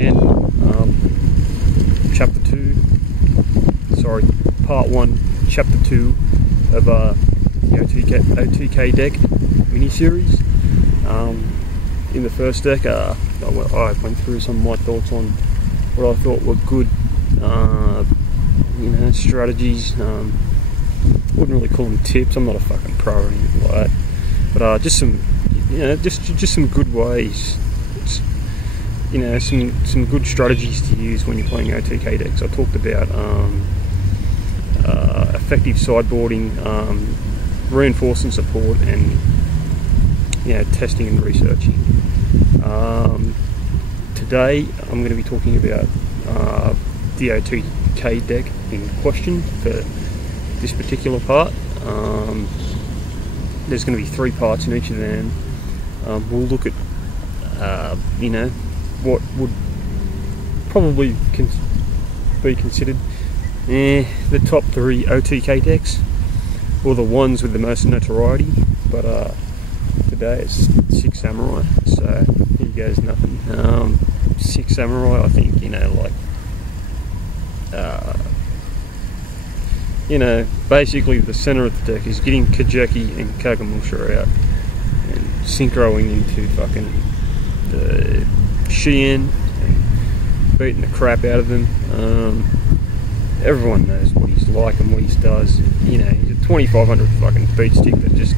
again. Chapter 2, sorry, Part 1, Chapter 2 of the OTK deck mini-series. In the first deck, I went through some of my thoughts on what I thought were good, strategies. Wouldn't really call them tips. I'm not a fucking pro or anything like that, but just some, just some good ways. Some good strategies to use when you're playing OTK decks. I talked about effective sideboarding, reinforcing support, and testing and researching. Today I'm going to be talking about the OTK deck in question for this particular part. There's going to be 3 parts in each of them. We'll look at what would probably be considered the top 3 OTK decks, or the ones with the most notoriety. But today it's 6 Samurai, so here goes nothing. 6 Samurai, I think, basically the center of the deck is getting Kajeki and Kagemusha out and synchroing into fucking the Xian and beating the crap out of them. Everyone knows what he's like and what he does. He's a 2500 fucking beat stick that just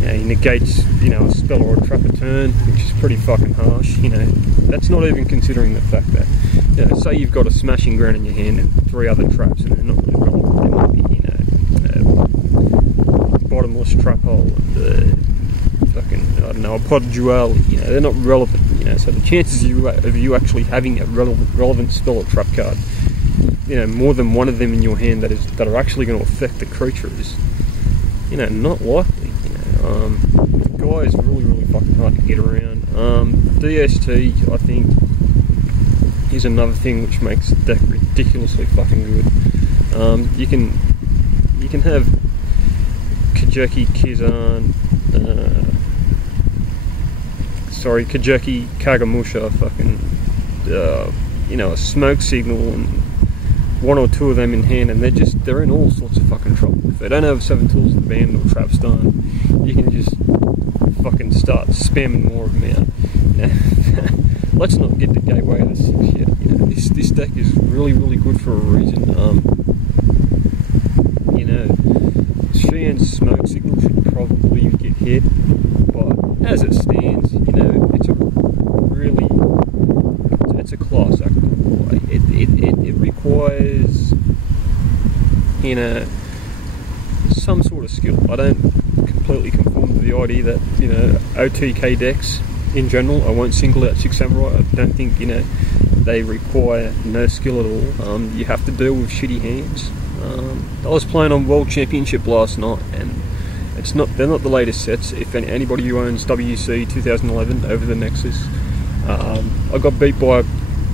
he negates a spell or a trap a turn, which is pretty fucking harsh. That's not even considering the fact that say you've got a smashing ground in your hand and 3 other traps, and they're not really relevant. They might be bottomless trap hole and fucking a pod duel. They're not relevant. So the chances of you actually having a relevant spell or trap card, more than one of them in your hand that are actually going to affect the creature is, not likely. The guy is really fucking hard to get around. DST, I think, is another thing which makes the deck ridiculously fucking good. You can have Kajeki, Kizan, Kajeki, Kagemusha, fucking, a smoke signal, and 1 or 2 of them in hand, and they're in all sorts of fucking trouble. If they don't have 7 tools of the band or Trapstone, you can just fucking start spamming more of them out. Let's not get the gateway of the 6 yet. This deck is really good for a reason. Xian's smoke signal should probably get hit, but as it stands, it's a class act. It requires some sort of skill. I don't completely conform to the idea that OTK decks in general, I won't single out 6 Samurai. I don't think they require no skill at all. You have to deal with shitty hands. I was playing on World Championship last night, and they're not the latest sets. If anybody who owns WC 2011 over the Nexus, I got beat by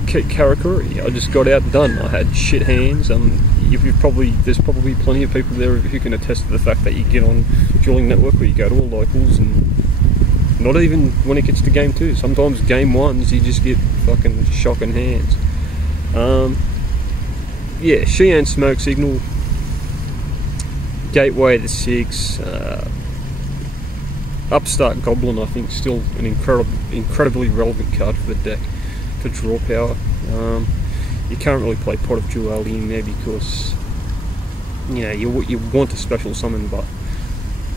Karakuri. I just got outdone. I had shit hands. There's probably plenty of people there who can attest to the fact that you get on Dueling Network, where you go to all locals, and not even when it gets to game 2. Sometimes game 1s you just get fucking shocking hands. Xian smoke signal, gateway to 6, upstart goblin. I think still an incredibly relevant card for the deck for draw power. You can't really play Pot of Duality in there because you want a special summon, but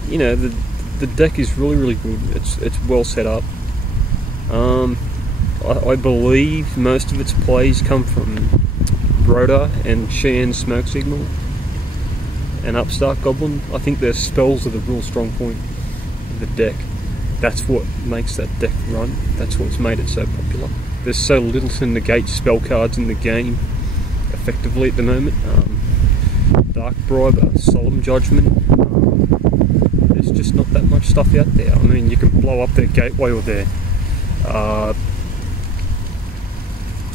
the deck is really good. It's well set up. I believe most of its plays come from Rhoda and Xian smoke signal and upstart goblin. I think their spells are the real strong point of the deck. That's what makes that deck run. That's what's made it so popular. There's so little to negate spell cards in the game effectively at the moment. Dark Bribe, Solemn Judgment. There's just not that much stuff out there. I mean, you can blow up their gateway or their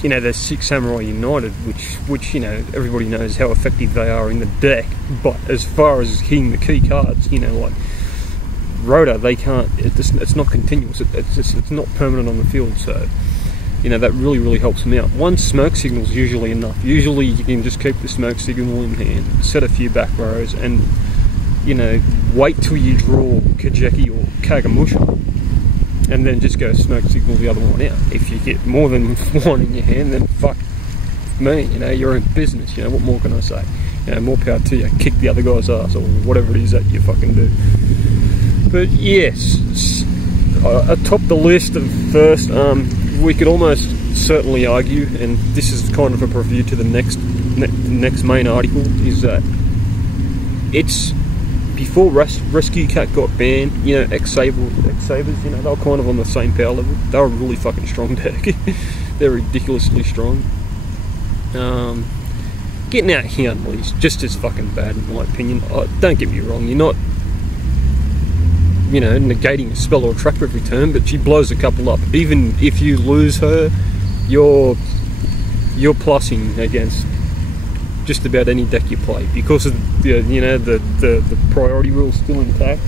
there's 6 Samurai United, which everybody knows how effective they are in the deck. But as far as hitting the key cards, like Rhoda, they can't. It's not continuous. It's not permanent on the field. So you know, that really helps them out. One smoke signal is usually enough. Usually you can just keep the smoke signal in hand, set a few back rows, and, you know, wait till you draw Kajeki or Kagamusha, and then just go smoke signal the other one out. If you get more than one in your hand, then fuck me, you know, you're in business, you know, what more can I say? You know, more power to you, kick the other guy's ass, or whatever it is that you fucking do. But yes, atop the list of first, we could almost certainly argue, and this is kind of a preview to the next main article, is that it's before Rescue Cat got banned, you know, X-Sabers, you know, they were kind of on the same power level. They were a really fucking strong deck. They're ridiculously strong. Getting out Hyunli is just as fucking bad in my opinion. Don't get me wrong, you're not, you know, negating a spell or a trap every turn, but she blows a couple up. Even if you lose her, you're plussing against just about any deck you play because of the, you know, the priority rule still intact.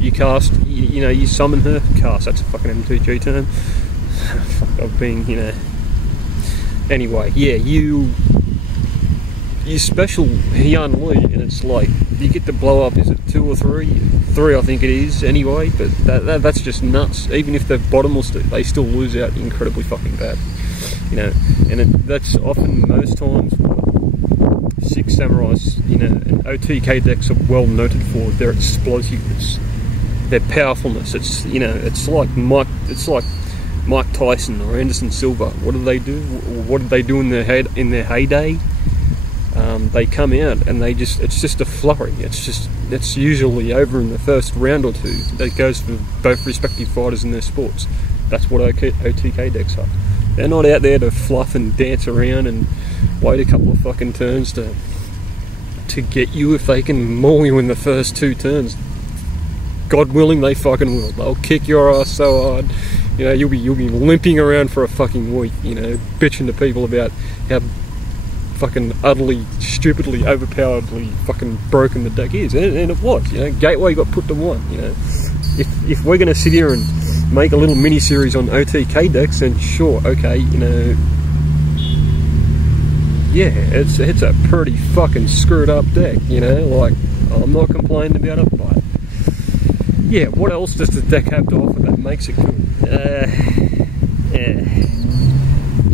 You cast, you know, you summon her, cast, that's a fucking MTG term. Fuck, I've been, you know. Anyway, yeah, you special Hyunli, and it's like, you get to blow up, is it 2 or 3? 3 I think it is, anyway, but that's just nuts. Even if they're bottomless, they still lose out incredibly fucking bad. You know, and that's often, most times, what 6 Samurais, you know, and OTK decks are well noted for their explosiveness, their powerfulness. It's, you know, it's like Mike Tyson or Anderson Silva. What do they do? What did they do in their heyday? They come out and it's just a flurry. It's usually over in the first round or two. That goes for both respective fighters in their sports. That's what OTK decks are. They're not out there to fluff and dance around and wait a couple of fucking turns to get you. If they can maul you in the first 2 turns, God willing, they fucking will. They'll kick your ass so hard, you know, you'll be limping around for a fucking week, you know, bitching to people about how fucking utterly, stupidly, overpoweredly fucking broken the deck is, and it was, you know. Gateway got put to 1, you know. If we're gonna sit here and make a little mini series on OTK decks, then sure, okay, you know, yeah, it's a pretty fucking screwed up deck, you know. Like, I'm not complaining about it, but yeah, what else does the deck have to offer that makes it good?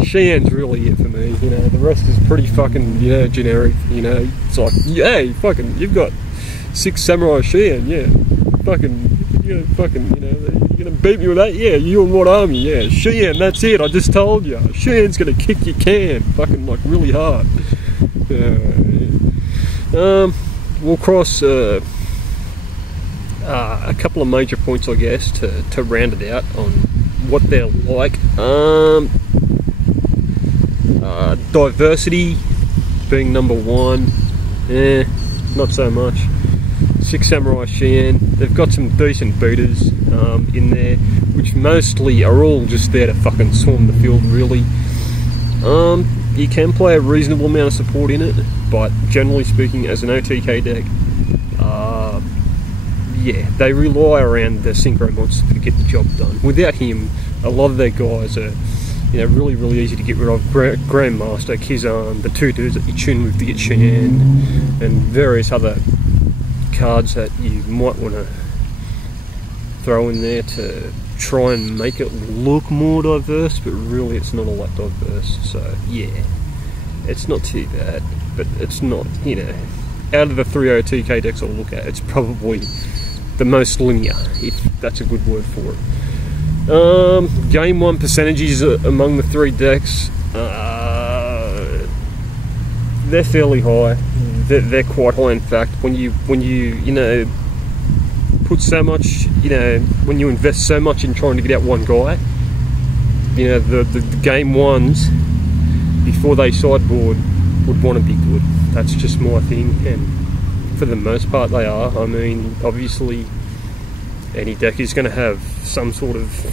Xian's really it for me, you know. The rest is pretty fucking, you know, generic, you know. It's like, hey, fucking, you've got 6 Samurai Xian, yeah. Fucking, you know, you're gonna beat me with that? Yeah, you and what army? Yeah, Xian, that's it, I just told you. Xian's gonna kick your can, fucking, like, really hard. We'll cross a couple of major points, I guess, to round it out on what they're like. Diversity being number 1, not so much. 6 Samurai Xian, they've got some decent beaters in there, which mostly are all just there to fucking swarm the field, really. You can play a reasonable amount of support in it, but generally speaking, as an OTK deck, yeah, they rely around the Synchro monster to get the job done. Without him, a lot of their guys are, you know, really easy to get rid of. Grandmaster, Kizan, the 2 dudes that you tune with to get Xian, and various other cards that you might want to throw in there to try and make it look more diverse, but really it's not all that diverse. So yeah, it's not too bad, but it's not, you know, out of the 3 OTK decks I'll look at, it's probably the most linear, if that's a good word for it. Game 1 percentages among the 3 decks, they're fairly high. They're quite high, in fact. When you know, put so much, you know, when you invest so much in trying to get out one guy, you know, the game 1s before they sideboard would want to be good. That's just my thing, and for the most part they are. I mean, obviously any deck is going to have some sort of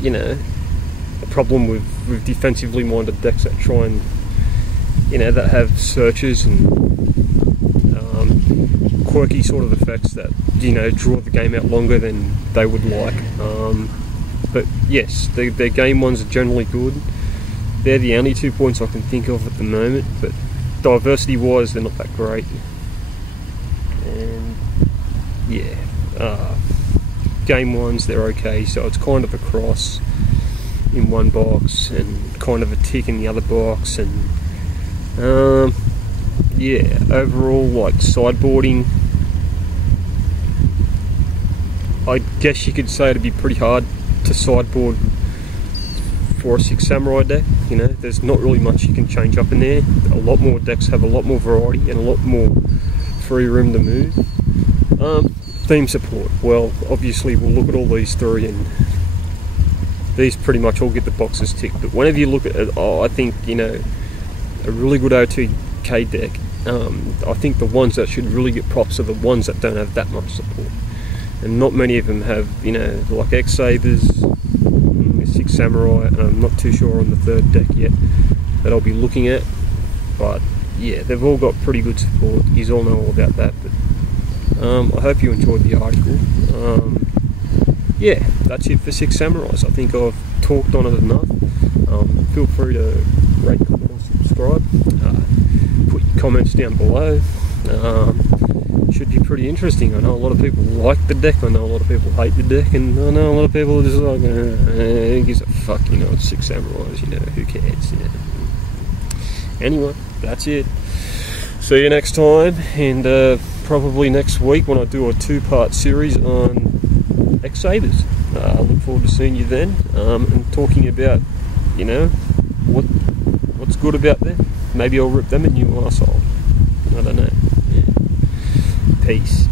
you know, a problem with defensively minded decks that try and, you know, that have searches and quirky sort of effects that, you know, draw the game out longer than they would like. But yes, their game ones are generally good. They're the only 2 points I can think of at the moment, but diversity wise they're not that great. And yeah, game ones they're okay, so it's kind of a cross in one box and kind of a tick in the other box. And yeah, overall, like sideboarding, I guess you could say it'd be pretty hard to sideboard for a 6 Samurai deck. You know, there's not really much you can change up in there. A lot more decks have a lot more variety and a lot more free room to move. Theme support, well, obviously we'll look at all these three, and these pretty much all get the boxes ticked. But whenever you look at it, I think, you know, a really good O2K deck, I think the ones that should really get props are the ones that don't have that much support. And not many of them have, you know, like X-Sabers, 6 Samurai, and I'm not too sure on the third deck yet that I'll be looking at. But yeah, they've all got pretty good support. You all know all about that. But I hope you enjoyed the article. Yeah, that's it for 6 Samurais. I think I've talked on it enough. Feel free to rate, comment, or subscribe. Put your comments down below. Should be pretty interesting. I know a lot of people like the deck, I know a lot of people hate the deck, and I know a lot of people are just like, who gives a fuck, you know, it's 6 Samurais, you know, who cares, you know. Anyway, that's it. See you next time, and probably next week when I do a 2-part series on X-Sabers. I look forward to seeing you then, and talking about, you know, what's good about them. Maybe I'll rip them a new arsehole. I don't know. Yeah. Peace.